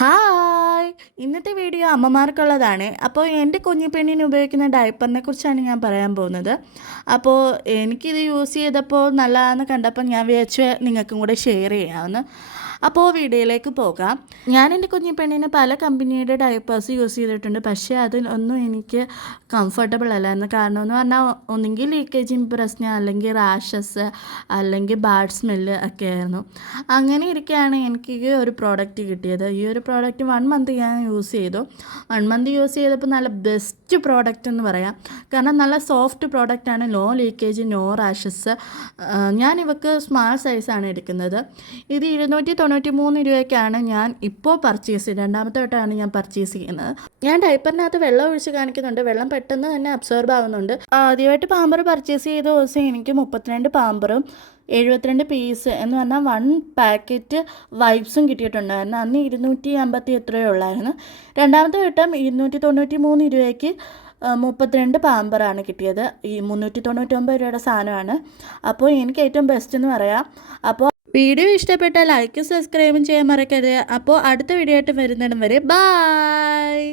Hi! ഇന്നത്തെ video അമ്മമാർക്കുള്ളതാണ്. അപ്പോൾ എൻ്റെ കുഞ്ഞിപ്പെണ്ണിന് ഉപയോഗിക്കുന്ന ഡയപ്പറിനെ കുറിച്ചാണ് ഞാൻ പറയാൻ പോകുന്നത്. അപ്പോൾ എനിക്കിത് യൂസ് ചെയ്തപ്പോൾ നല്ലതാണെന്ന് കണ്ടപ്പോൾ ഞാൻ വിചാരിച്ചു നിങ്ങൾക്കും കൂടെ ഷെയർ ചെയ്യാമെന്ന്. അപ്പോൾ വീഡിയോയിലേക്ക് പോകാം. ഞാൻ എൻ്റെ കുഞ്ഞിപ്പെണ്ണിന് പല കമ്പനിയുടെ ഡയപ്പേഴ്സ് യൂസ് ചെയ്തിട്ടുണ്ട്. പക്ഷേ അതിലൊന്നും എനിക്ക് കംഫർട്ടബിൾ അല്ലായിരുന്നു. കാരണം എന്ന് പറഞ്ഞാൽ ഒന്നുകിൽ ലീക്കേജിങ് പ്രശ്നം, അല്ലെങ്കിൽ റാഷസ്, അല്ലെങ്കിൽ ബാഡ് സ്മെല്ല് ഒക്കെ ആയിരുന്നു. അങ്ങനെ ഇരിക്കുകയാണ് എനിക്ക് ഈ ഒരു പ്രോഡക്റ്റ് കിട്ടിയത്. ഈ ഒരു പ്രോഡക്റ്റ് 1 മന്ത് ഞാൻ യൂസ് ചെയ്തു. 1 മന്ത് യൂസ് ചെയ്തപ്പോൾ നല്ല ബെസ്റ്റ് പ്രോഡക്റ്റ് എന്ന് പറയാം. കാരണം നല്ല സോഫ്റ്റ് പ്രോഡക്റ്റാണ്, നോ ലീക്കേജ്, നോ റാഷസ്. ഞാൻ ഇവക്ക് സ്മാൾ സൈസാണ് എടുക്കുന്നത്. ഇത് 293 രൂപയ്ക്കാണ് ഞാൻ ഇപ്പോൾ പർച്ചേസ് ചെയ്തത്. രണ്ടാമത്തെ വട്ടമാണ് ഞാൻ പർച്ചേസ് ചെയ്യുന്നത്. ഞാൻ ഡയപ്പറിനകത്ത് വെള്ളം ഒഴിച്ച് കാണിക്കുന്നുണ്ട്. വെള്ളം പെട്ടെന്ന് തന്നെ അബ്സോർബ് ആവുന്നുണ്ട്. ആദ്യമായിട്ട് പാമ്പർ പർച്ചേസ് ചെയ്ത ദിവസം എനിക്ക് 32 പാമ്പറും 72 പീസ് എന്ന് പറഞ്ഞാൽ 1 പാക്കറ്റ് വൈപ്സും കിട്ടിയിട്ടുണ്ടായിരുന്നു. അന്ന് 250 എത്രയോ ഉള്ളായിരുന്നു. രണ്ടാമത്തെ വട്ടം 293 രൂപയ്ക്ക് 32 പാമ്പറാണ് കിട്ടിയത്. ഈ 399 രൂപയുടെ സാധനമാണ്. അപ്പോൾ എനിക്ക് ഏറ്റവും ബെസ്റ്റ് എന്ന് പറയാം. അപ്പോൾ വീഡിയോ ഇഷ്ടപ്പെട്ടാൽ ലൈക്കും സബ്സ്ക്രൈബും ചെയ്യാൻ മറക്കരുത്. അപ്പോൾ അടുത്ത വീഡിയോ ആയിട്ട് വരുന്നിടം വരെ ബായ്.